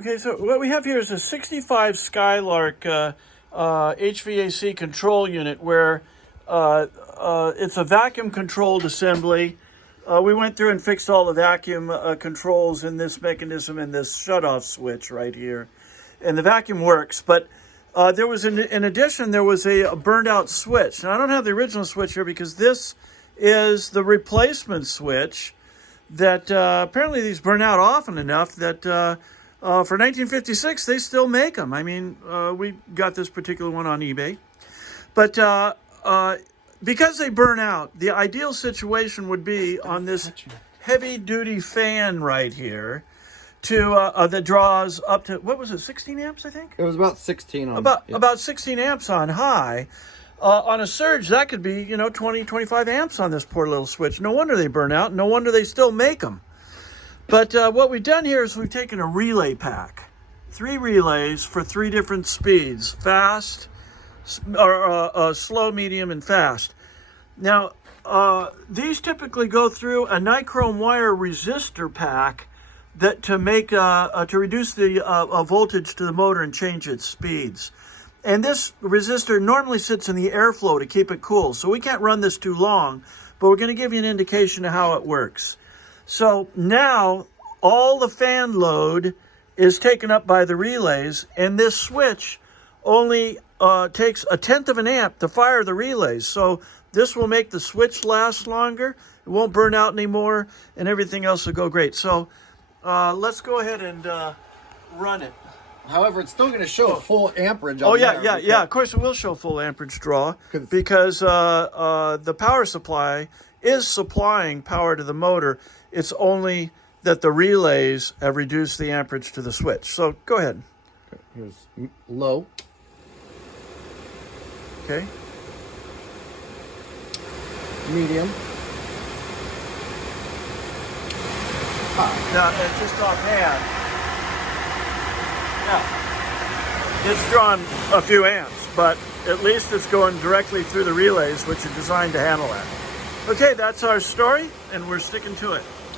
Okay, so what we have here is a 65 Skylark HVAC control unit where it's a vacuum controlled assembly. We went through and fixed all the vacuum controls in this mechanism and this shutoff switch right here. And the vacuum works, but there was, in addition, there was a burned out switch. Now, I don't have the original switch here because this is the replacement switch that apparently these burn out often enough that for 1956, they still make them. I mean, we got this particular one on eBay. But because they burn out, the ideal situation would be on this heavy-duty fan right here to that draws up to, what was it, 16 amps, I think? It was about 16 on about 16 amps on high. On a surge, that could be, 20, 25 amps on this poor little switch. No wonder they burn out. No wonder they still make them. But what we've done here is we've taken a relay pack. 3 relays for 3 different speeds. Fast, or slow, medium, and fast. Now, these typically go through a nichrome wire resistor pack that to reduce the voltage to the motor and change its speeds. And this resistor normally sits in the airflow to keep it cool. So we can't run this too long, but we're going to give you an indication of how it works. So now all the fan load is taken up by the relays, and this switch only takes 1/10 of an amp to fire the relays. So this will make the switch last longer. It won't burn out anymore, and everything else will go great. So let's go ahead and run it. However, it's still going to show full amperage. Oh, yeah. Of course, it will show full amperage draw because the power supply is supplying power to the motor. It's only that the relays have reduced the amperage to the switch. So go ahead. Okay, here's low. Okay. Medium. High. Now, just offhand, yeah, it's drawn a few amps, but at least it's going directly through the relays, which are designed to handle that. Okay, that's our story, and we're sticking to it.